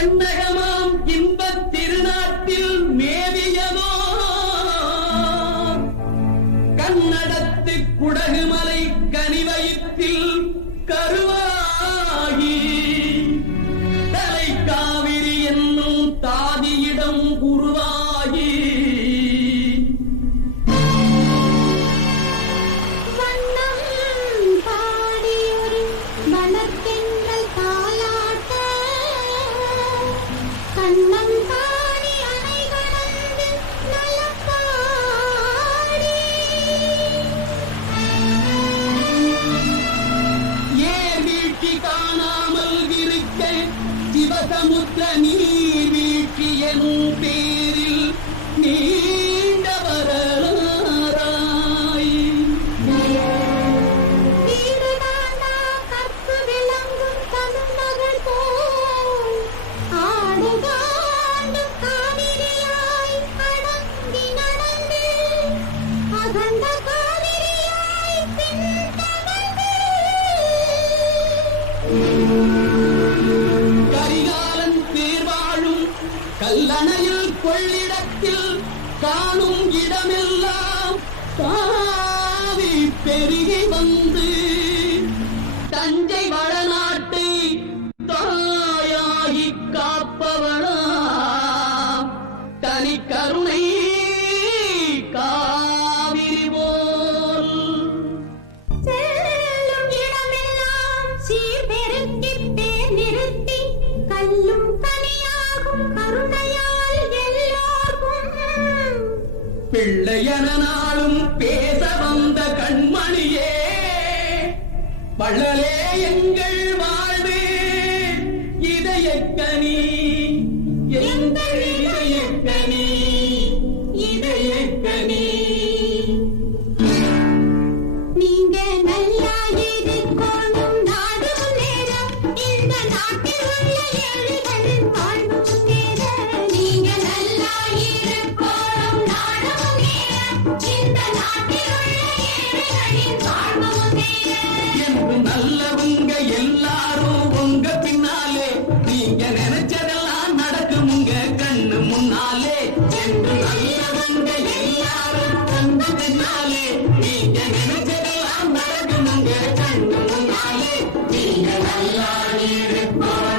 தென்னகமாம் இன்பத் திருநாட்டில் மேவியமோ? கண்ணடத்து குடகுமலை கனிவயிற்றில் கருவ கொள்ளிடத்தில் காணும் இடமெல்லாம் தாவி பெருகி வந்து தஞ்சை வள பிள்ளையன நாளும் பேச வந்த கண்மணியே வள்ளலே எங்கள் வாழ்வு இதயக்கனி எங்கள் இதயக்கனி இதயக்கனி நீங்க நல்லா நாடு நேரம் இந்த நாட்டில் உள்ள அன்பு நாயே நீங்கள் அல்லாதிருப்போம்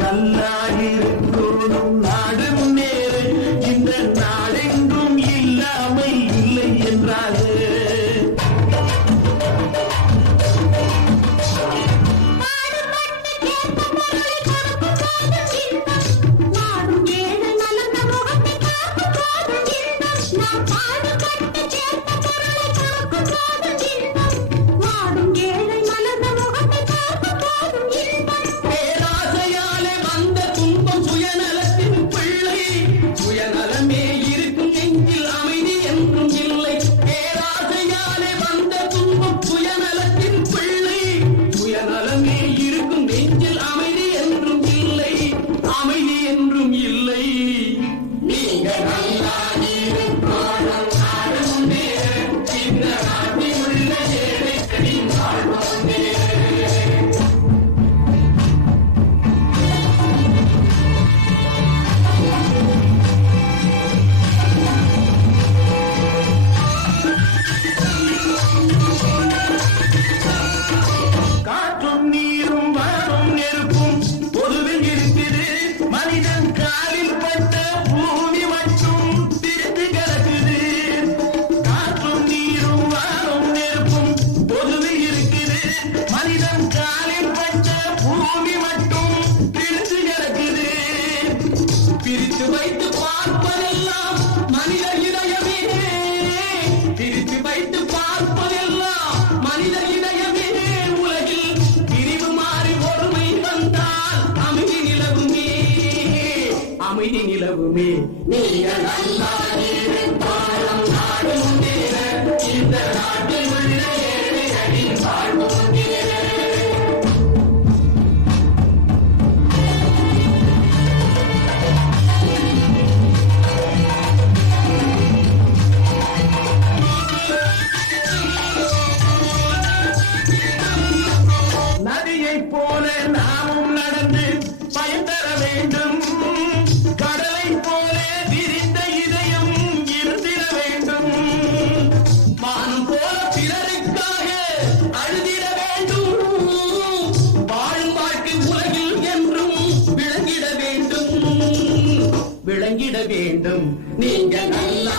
நல்லா இருக்கணும் நாடு மேலே இந்த நாடு முன்னேறுமே நீங்க இறங்கிட வேண்டும். நீங்க நல்லா